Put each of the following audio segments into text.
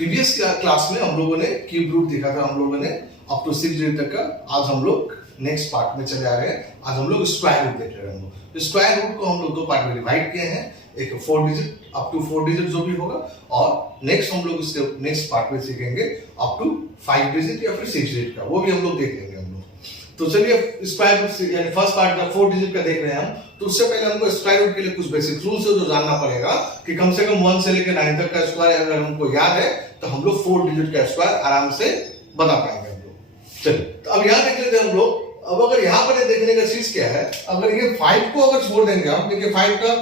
Previous class में हम लोगों ने क्यूब रूट देखा था हम लोगों ने अप टू 6 डिजिट तक का। आज हम लोग नेक्स्ट पार्ट में चले आ रहे हैं। आज हम लोग स्क्वायर रूट देख रहे हैं। हम लोग स्क्वायर रूट को हम लोग दो पार्ट में डिवाइड किए हैं, एक 4 डिजिट अप टू 4 डिजिट जो भी होगा, और नेक्स्ट हम लोग इसके नेक्स्ट पार्ट में सीखेंगे अप टू 5 डिजिट या फिर 6 डिजिट का, वो भी हम लोग देख लेंगे हम लोग। तो चलिए स्क्वायर रूट यानी फर्स्ट पार्ट का 4 डिजिट का देख रहे हैं हम। तो उससे पहले हमको स्क्वायर रूट के लिए कुछ बेसिक रूल्स है जो जानना पड़ेगा कि कम से कम 1 से लेकर 9 तक का स्क्वायर अगर हमको याद है तो हम लोग 4 डिजिट का स्क्वायर आराम से बता पाएंगे हम लोग। चलिए तो अब यहाँ देख लेते हैं हम लोग। अब अगर यहाँ पर देखने का चीज क्या है, अगर ये 5 को अगर छोड़ देंगे आप, देखिए 5 का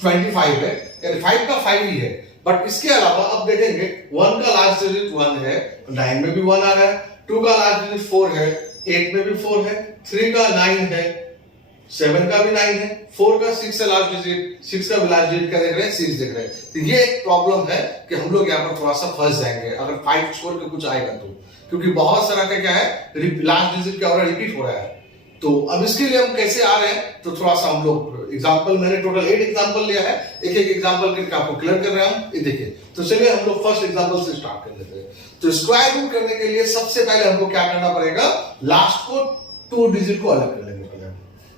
25 है यानी 5 का 5 ही है, बट इसके अलावा अब देखेंगे 1 का लास्ट डिजिट 1 है, 9 में भी 1 आ रहा है, 2 का लास्ट डिजिट 4 है, 8 में भी 4 है, 3 का 9 है, 7 का भी 9 है, 4 का 6 है लास्ट डिजिट, 6 का भी लास्ट डिजिट क्या देख रहे हैं 6 देख रहे हैं। तो ये एक प्रॉब्लम है कि हम लोग यहाँ पर थोड़ा सा फंस जाएंगे अगर 5 छोड़ के कुछ आएगा तो, क्योंकि बहुत सारा क्या है लास्ट डिजिट क्या हो रहा है, रिपीट हो रहा है। तो अब इसके लिए हम कैसे आ रहे हैं तो थोड़ा सा हम लोग एग्जांपल, मैंने टोटल 8 एग्जांपल लिया है, एक एक एग्जांपल करके आपको क्लियर कर रहे हैं हम। ये देखिए, तो चलिए हम लोग फर्स्ट एग्जांपल से स्टार्ट कर लेते हैं। तो स्क्वायर रूट करने के लिए सबसे पहले हमको क्या करना पड़ेगा, लास्ट को 2 डिजिट को अलग कर लेंगे। पहले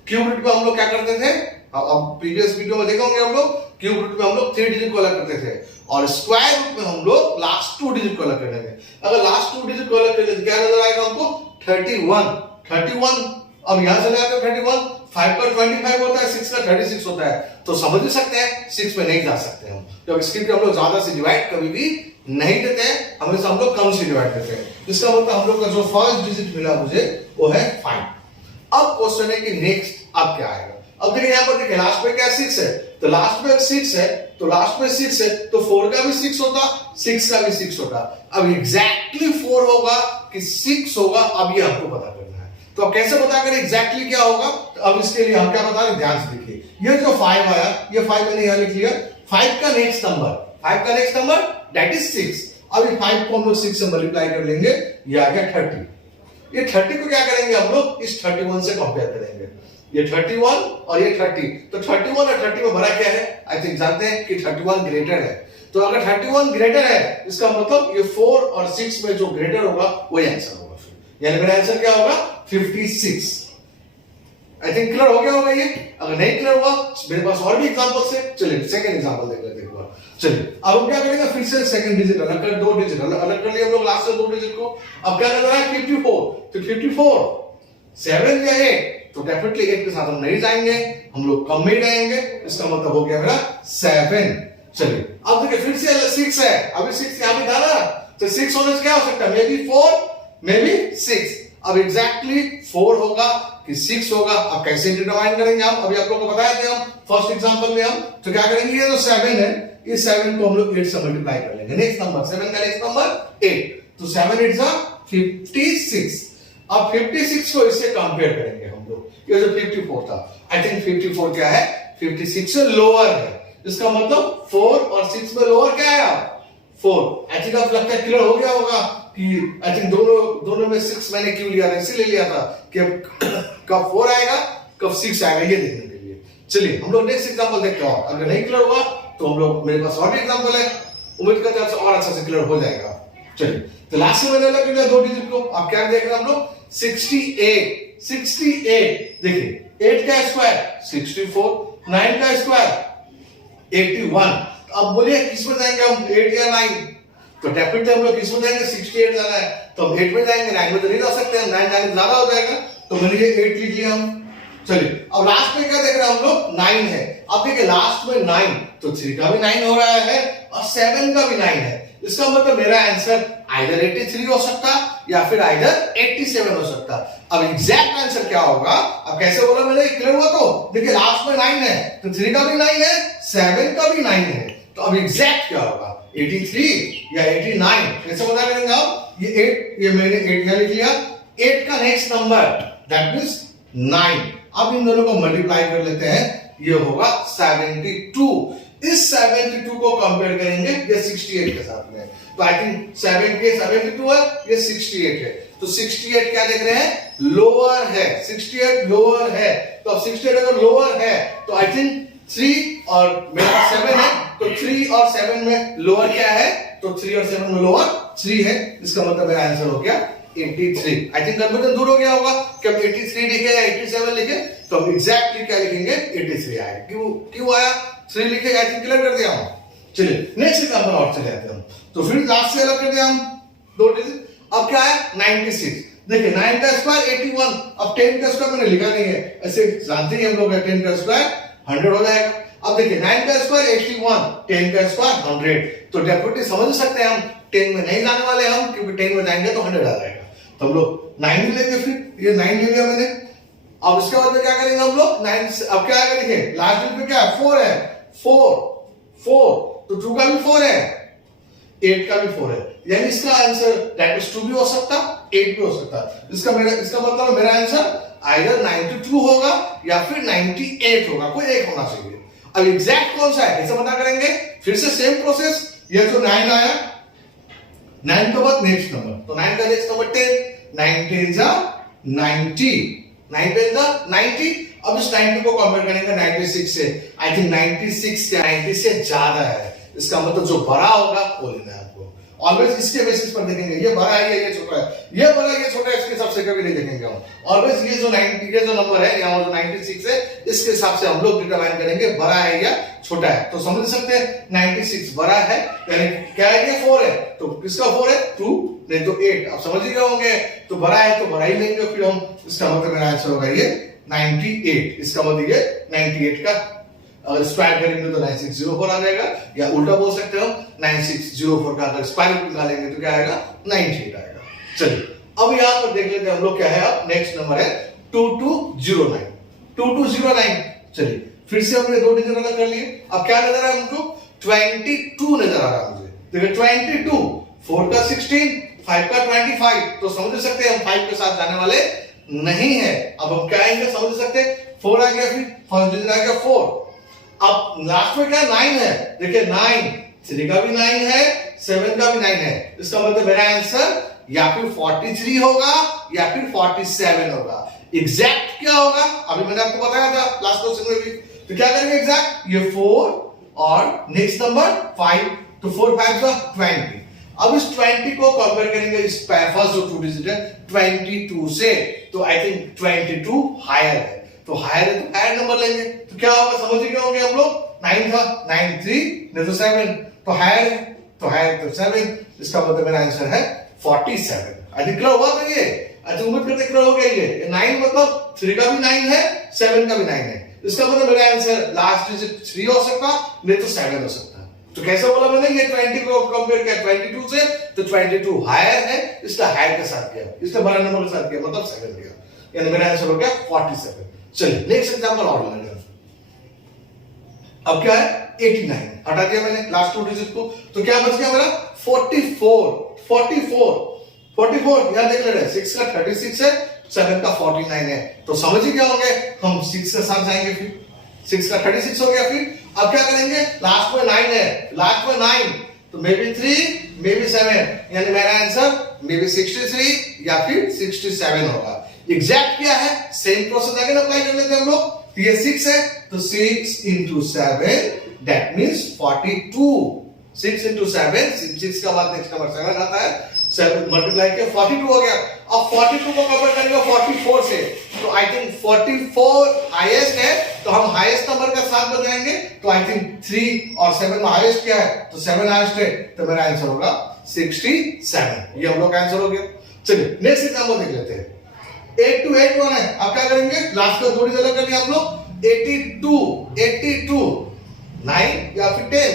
क्यूब रूट में हम लोग क्या करते थे, अब प्रीवियस वीडियो में देखा होंगे हम लोग, क्यूब रूट में हम लोग 3 डिजिट को अलग करते थे, और स्क्वायर रूट में हम लोग लास्ट 2 डिजिट को अलग कर लेंगे। अगर लास्ट 2 डिजिट को अलग कर लेते क्या नजर आएगा हमको, 31। अब यहां चले आते हैं 31, 5 का 25 होता है, 6 का 36 होता है। तो समझ ही सकते हैं 6 में नहीं जा सकते हम, तो स्क्रीन पे हम लोग ज्यादा से डिवाइड कभी भी नहीं देते हैं, हमेशा हम लोग कम से डिवाइड करते हैं। इसका मतलब हम लोग का जो फर्स्ट डिजिट मिला मुझे वो है 5। अब क्वेश्चन है कि नेक्स्ट अब क्या आएगा। अब देखिए यहाँ पर देखिए लास्ट में क्या 6 है, तो लास्ट में 6 है, तो लास्ट में 6 है, तो 4 का भी 6 होता, 6 का भी 6 होता। अब एग्जैक्टली 4 होगा कि 6 होगा, अब ये आपको पता करना है। तो अब कैसे पता करें एग्जैक्टली क्या होगा, तो अब इसके लिए हम क्या बता रहे, ध्यान से देखिए। ये जो 5 आया, ये 5 मैंने यहां लिख लिया, 5 का नेक्स्ट नंबर दैट इज 6। अब ये 5 को हम लोग 6 से मल्टीप्लाई कर लेंगे, ये आ गया 30। ये 30 को क्या करेंगे हम लोग, इस 31 से कंपेयर करेंगे। ये 31 और ये 30, तो 31 और 30 में बड़ा क्या है, आई थिंक जानते हैं कि 31 ग्रेटर है। तो अगर 31 ग्रेटर है, इसका मतलब ये 4 और 6 में जो ग्रेटर होगा वही आंसर होगा। यानी मेरा आंसर क्या होगा, 56। आई थिंक क्लियर हो गया होगा ये। अगर नहीं क्लियर हुआ मेरे पास और भी एग्जांपल्स है, चलिए सेकंड एग्जांपल देख लेते हैं एक बार। चलिए अब हम क्या करेंगे, फिर से सेकंड डिजिट अलग कर, 2 डिजिट अलग कर लिए हम लोग लास्ट से 2 डिजिट को। अब क्या करना है, 54, तो 54 7 या 8, तो डेफिनेटली 8 के साथ हम नहीं जाएंगे, हम लोग कम में रहेंगे, इसका मतलब हो गया मेरा 7। चलिए अब देखिए फिर से 6 है, अभी 6 यहां भी था ना, तो 6 होने से क्या हो सकता है, मे बी 4 मे बी 6। अब एग्जैक्टली 4 होगा कि 6 होगा, अब कैसे डिटरमाइन करेंगे हम, अभी आप लोगों को बताया थे हम फर्स्ट एग्जांपल में। हम तो क्या करेंगे, ये जो 7 है, इस 7 को हम लोग 8 से मल्टीप्लाई कर लेंगे। नेक्स्ट नंबर 7 का नेक्स्ट नंबर 8, तो 7 8 जा 56। अब 56 को इससे कंपेयर करेंगे हम लोग। ये जो 54 था, आई थिंक 54 क्या है, 56 से लोअर है, इसका मतलब 4 और 6 में लोअर क्या है, 4। आई थिंक आप लगता है क्लियर हो गया होगा कि आई थिंक दोनों में 6 मैंने क्यों लिया था, इसीलिए लिया था कि कब 4 आएगा कब 6 आएगा ये देखने के लिए। चलिए हम लोग नेक्स्ट एग्जांपल देखते हैं। अगर नहीं क्लियर हुआ तो हम लोग, मेरे पास और भी एग्जांपल है, उम्मीद करते हैं और अच्छा से क्लियर हो जाएगा। चलिए तो लास्ट में मैंने अलग किया 2 डिजिट को। अब क्या देख रहे हैं हम लोग, 68 देखिए, 8 का स्क्वायर 64, 9 का स्क्वायर 81। अब बोलिए किस में जाएंगे हम, 8 या 9, तो डेफिनेटली हम लोग किस में जाएंगे, 68 जाना है, तो हम 8 में जाएंगे, 9 में तो नहीं जा सकते हम, 9 जाने ज्यादा हो जाएगा, तो मैंने ये 8 लिख लिया हम। चलिए अब लास्ट में क्या देख रहे हैं हम लोग, 9 है। अब देखिए लास्ट में 9, तो 3 का भी 9 हो रहा है और 7 का भी 9 है, इसका मतलब मेरा आंसर आइदर 83 हो सकता या फिर आइदर 87 हो सकता। अब एग्जैक्ट आंसर क्या होगा, अब कैसे बोला मैंने, क्लियर हुआ तो देखिए लास्ट में 9 है, तो 3 का भी 9 है, 7 का भी 9 है, तो अब एग्जैक्ट क्या होगा, 83 या 89, कैसे पता करेंगे आप, ये 8, ये मैंने 8 यहां लिख लिया, 8 का नेक्स्ट नंबर दैट मींस 9। अब इन दोनों को मल्टीप्लाई कर लेते हैं, ये होगा 72। इस 72 को कंपेयर करेंगे ये 68 के साथ में, तो आई थिंक 7 के 72 है, ये 68 है, तो 68 क्या देख रहे हैं, लोअर है, 68 लोअर है। तो अब 68 अगर लोअर है तो आई थिंक 3 और मेरा 7 है, तो 3 और 7 में लोअर क्या है, तो 3 और 7 में लोअर 3 है, इसका मतलब मेरा आंसर हो गया 83। आई थिंक कंफ्यूजन दूर हो गया होगा कि हम 83 लिखे या 87 लिखे, तो हम एग्जैक्टली क्या लिखेंगे 83 आए। क्यों आया 3 लिखे, आई थिंक क्लियर कर दिया हूं। चलिए नेक्स्ट एग्जांपल और चले आते हैं हम। तो फिर लास्ट से अलग कर दिया हम 2 डिजिट। अब क्या है 96। देखिए 9 का स्क्वायर 81, अब 10 का स्क्वायर मैंने लिखा नहीं है, ऐसे जानते ही हम लोग 10 का स्क्वायर 100 हो जाएगा। अब देखिए 9 का स्क्वायर 81, 10 का स्क्वायर 100, तो डेफिनेटली समझ सकते हैं हम 10 में नहीं जाने वाले हम, क्योंकि 10 में जाएंगे तो 100 आ जाएगा। तो हम लोग 9 ही लेंगे, फिर ये 9 ले लिया मैंने। अब इसके बाद में क्या करेंगे हम लोग 9, अब क्या आएगा देखिए लास्ट डिजिट में क्या है 4 है, 4 तो 2 का भी 4 है, 8 का भी 4 है, यानी इसका आंसर दैट इज 2 भी हो सकता, 8 भी हो सकता। इसका मतलब मेरा आंसर आइदर 92 होगा या फिर 98 होगा, कोई एक होना चाहिए। अब एग्जैक्ट कौन सा है कैसे पता करेंगे, फिर से सेम प्रोसेस। ये जो 9 आया, 9 के बाद नेक्स्ट नंबर, तो 9 का नेक्स्ट नंबर 10, 9 10 जा 90, 9 10 जा 90। अब इस 90 को कंपेयर करेंगे 96 से। आई थिंक 96 क्या 90 से ज्यादा है, इसका मतलब जो बड़ा होगा वो लेना है आपको। ऑलवेज इसके बेसिस पर देखेंगे, ये बड़ा है ये छोटा है, ये बड़ा ये छोटा है, इसके हिसाब से कभी नहीं देखेंगे हम। ऑलवेज ये जो 90 के जो नंबर है या जो 96 है, इसके हिसाब से हम लोग डिटरमाइन करेंगे बड़ा है या छोटा है। तो समझ सकते हैं 96 बड़ा है, यानी क्या है ये 4 है, तो किसका 4 है 2 नहीं तो 8। आप समझ ही गए होंगे, तो बड़ा है तो बड़ा ही लेंगे फिर हम। इसका मतलब मेरा आंसर होगा ये 98। इसका मतलब ये 98 का अगर स्क्वायर करेंगे तो 9604 आ जाएगा, या उल्टा बोल सकते हो 9604 का अगर स्क्वायर रूट निकालेंगे तो क्या आएगा 98 आएगा। चलिए अब यहां पर देख लेते हैं हम लोग क्या है। अब नेक्स्ट नंबर है 2209, 2209। चलिए फिर से हमने 2 डिजिट अलग कर लिए। अब क्या नजर आ रहा है हमको 22 नजर आ रहा है मुझे। देखिए 22, 4 का 16, 5 का 25, तो समझ सकते हैं हम 5 के साथ जाने वाले नहीं है। अब हम क्या आएंगे समझ सकते हैं, 4 आ गया, फिर फर्स्ट डिजिट आ गया 4। अब लास्ट में क्या 9 है, देखिए 9, 3 का भी 9 है, 7 का भी 9 है, इसका मतलब मेरा आंसर या फिर 43 होगा या फिर 47 होगा। एग्जैक्ट क्या होगा अभी मैंने आपको बताया था लास्ट क्वेश्चन में भी। तो क्या करेंगे एग्जैक्ट, ये 4 और नेक्स्ट नंबर 5, तो 4 5 का 20। अब इस 20 को कंपेयर करेंगे इस फर्स्ट जो 2 डिजिट है 22 से, तो आई थिंक 22 हायर है, तो हायर है तो हायर नंबर लेंगे। तो क्या होगा समझ गए होंगे हम लोग, 9 था 9 3 नहीं तो 7, तो हायर है तो हायर तो 7, इसका मतलब मेरा आंसर है 47। आई थिंक क्लियर हुआ था ये, आई थिंक उम्मीद करते क्लियर हो गया ये 9 मतलब 3 का भी 9 है, 7 का भी 9 है, इसका मतलब मेरा आंसर लास्ट डिजिट 3 हो सकता नहीं तो 7 हो सकता। तो कैसे बोला मैंने, ये 20 को कंपेयर किया 22 से, तो 22 हायर है, इसका हायर के साथ किया, इसका बड़ा नंबर के साथ किया, मतलब 7 किया, यानी मेरा आंसर हो गया 47। चलिए नेक्स्ट एग्जांपल और लेंगे। अब क्या है 89, हटा दिया मैंने लास्ट 2 डिजिट को, तो क्या बच गया मेरा 44 यहां देख ले रहे हैं, 6 का 36 है, 7 का 49 है, तो समझ ही गया होंगे हम 6 के साथ जाएंगे, फिर 6 का 36 हो गया। फिर अब क्या करेंगे, लास्ट में 9 है, लास्ट में 9, तो मे बी 3 मे बी 7, यानी मेरा आंसर मे बी 63 या फिर 67 होगा। एग्जैक्ट क्या है, सेम प्रोसेस अगेन अप्लाई कर लेते हैं हम लोग। ये 6 है तो 6 into 7 दैट मींस 42, 6 into 7, 6 का बाद नेक्स्ट नंबर 7 आता है, 7 मल्टीप्लाई किया 42 हो गया। अब 42 को कंपेयर करेंगे 44 से, तो आई थिंक 44 हाईएस्ट है, तो हम हाईएस्ट नंबर का साथ बताएंगे, तो आई थिंक 3 और 7 में हाईएस्ट क्या है, तो 7 हाईएस्ट है, तो मेरा आंसर होगा 67। ये हम लोग का आंसर हो गया। चलिए नेक्स्ट एग्जांपल देख लेते हैं। 8 to 8 कौन है, अब क्या करेंगे, लास्ट का थोड़ी अलग करनी है आप लोग। 82 9 या फिर 10,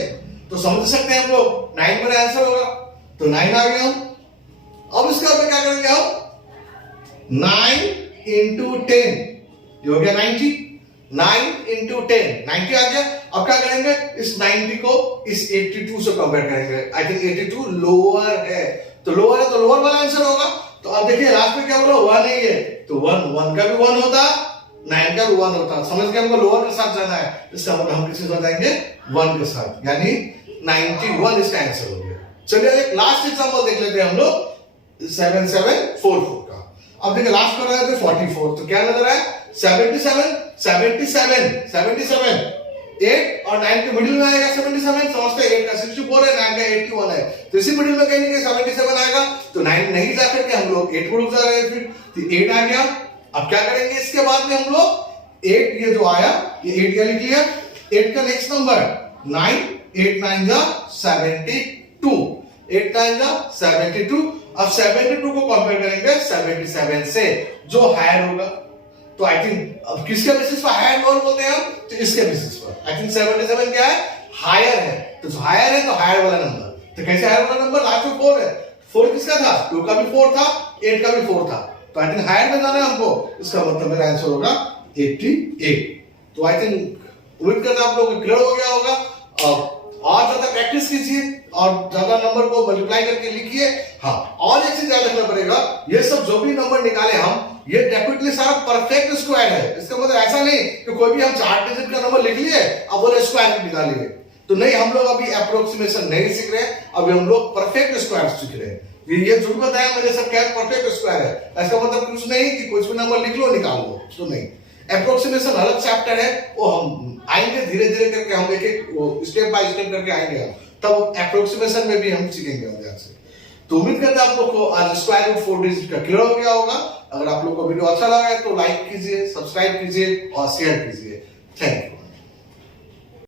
तो समझ सकते हैं हम लोग 9 मेरा आंसर होगा, तो 9 आ गया हम। अब इसका क्या करेंगे हम, 9 into 10, ये हो गया 90, 9 into 10 90 आ गया। अब क्या करेंगे, इस 90 को इस 82 से कंपेयर करेंगे, आई थिंक 82 लोअर है, तो लोअर है तो लोअर वाला आंसर होगा। तो अब देखिए लास्ट में क्या बोला 1 है ये, तो 1 का भी 1 होता, 9 का भी 1 होता, समझ के हमको लोअर के साथ जाना है, इसका मतलब हम किसके साथ जाएंगे 1 के साथ, यानी 91 इसका आंसर हो गया। चलिए एक लास्ट एग्जांपल देख लेते हैं हम लोग 7744 का। अब देखिए लास्ट कर रहे थे 44, तो क्या नजर आया 77 77 77, 8 और 9 के मिडिल में आएगा 77, समझते हैं 8 का 64 है, 9 का 81 है, तो इसी मिडिल में कहीं नहीं 77 आएगा, तो 9 नहीं जा करके हम लोग 8 को रुक जा रहे हैं, फिर तो 8 आ गया। अब क्या करेंगे इसके बाद में हम लोग 8 ये जो आया ये 8 क्या लिख लिया, 8 का नेक्स्ट नंबर 9, 8 9 जा 72, 8 9 जा 72। अब 72 को कंपेयर करेंगे 77 से जो हायर होगा, तो आई थिंक अब किसके बेसिस पर हायर लोअर बोलते हैं हम, तो इसके बेसिस पर आई थिंक 77 क्या है, हायर है, तो जो हायर है तो हायर वाला नंबर, तो कैसे हायर वाला नंबर, लास्ट में 4 है, 4 किसका था, 2 का भी 4 था, 8 का भी 4 था, तो आई थिंक हायर में जाना है हमको, इसका मतलब मेरा आंसर होगा 88। तो आई थिंक उम्मीद करता हूं आप लोगों को क्लियर हो गया होगा। और ज्यादा प्रैक्टिस कीजिए और ज्यादा नंबर को मल्टीप्लाई करके लिखिए। हाँ, और एक चीज याद रखना पड़ेगा, ये सब जो भी नंबर निकाले हम, ये डेफिनेटली सारा परफेक्ट स्क्वायर है, इसका मतलब ऐसा नहीं कि कोई भी हम 4 डिजिट का नंबर लिख लिए अब बोले स्क्वायर रूट निकालिए, तो नहीं, हम लोग अभी अप्रोक्सीमेशन नहीं सीख रहे हैं, अभी हम लोग परफेक्ट स्क्वायर सीख रहे हैं। ये जरूर बताया मैंने, सब क्या परफेक्ट स्क्वायर है, इसका मतलब कुछ नहीं कि कुछ भी नंबर लिख लो निकाल लो, तो नहीं, अप्रोक्सीमेशन अलग चैप्टर है, वो हम आएंगे धीरे धीरे करके, हम एक एक स्टेप बाय स्टेप करके आएंगे, तब अप्रोक्सीमेशन में भी हम सीखेंगे मजाक से। तो उम्मीद करते हैं आप लोग को आज स्क्वायर रूट 4 डिजिट का क्लियर हो गया होगा। अगर आप लोग को वीडियो अच्छा लगा है तो लाइक कीजिए, सब्सक्राइब कीजिए और शेयर कीजिए। Thank you.